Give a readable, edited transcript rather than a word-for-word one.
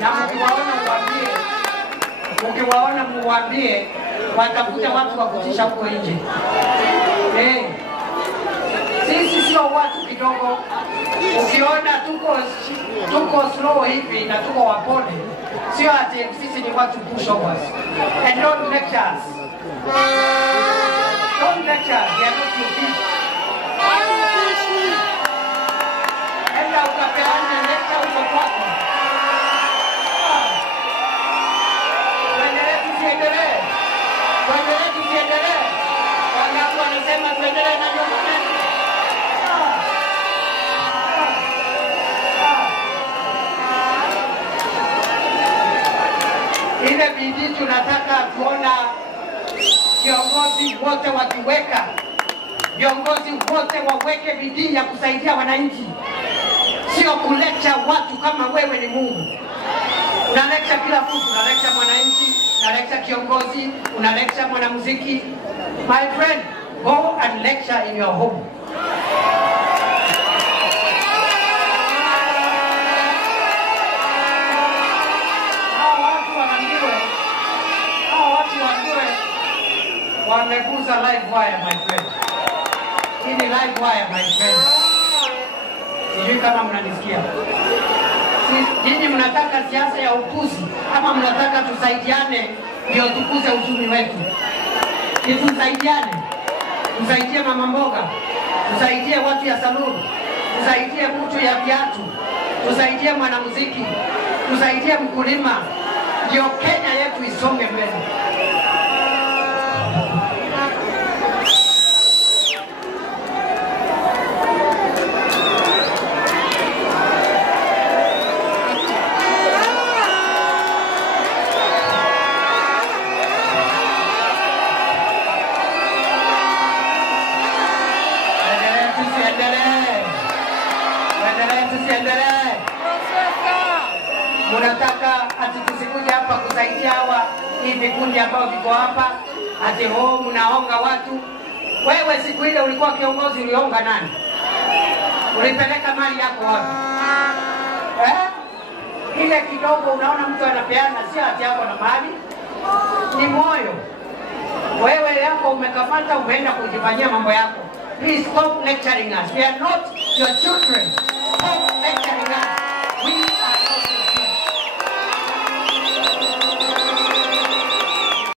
Na mkiwaona muwaambie watakuja watu wa kutisha huko nje. Sisi sio watu kidogo. Ukiona tuko slow hivi na tuko wapole, sio ati sisi ni watu pushovers. And don't lecture us. Don't lecture us. They are not your people. Enda ukapeana lecture huko kwako. Tuendelee. Wangapi wanasema tuendelee na jambo letu? Ile bidii tunataka tuona viongozi wote wakiweka. Viongozi wote waweke bidii ya kusaidia wananchi. Sio kulecha watu kama wewe ni Mungu. Unalecha kila mtu, unalecha mwananchi, unalecha kiongozi, unalecha mwanamuziki. My friend, go and lecture in your home. Hao watu waambiwe wameguza live wire, my friend. Hii ni live wire, my friend. Sijui kama mnanisikia. Nyinyi mnataka siasa ya upuzi ama mnataka tusaidiane ndio tukuze uchumi wetu? Tusaidiane. Tusaidie mama mboga, tusaidie watu ya saluni, tusaidie mtu ya viatu, tusaidie mwanamuziki, tusaidie mkulima, ndio Kenya yetu isonge mbele. Munataka ati tusikuja hapa kusaidia hawa hii vikundi ambao viko hapa ati mnaonga watu. Wewe siku ile ulikuwa kiongozi, ulionga nani? Ulipeleka mali yako wapi? Ile kidogo unaona mtu anapeana, sio ati yako na mali, ni moyo. Wewe yako umekamata, umeenda kujifanyia mambo yako. Please stop lecturing us. We are not your children. Stop lecturing us.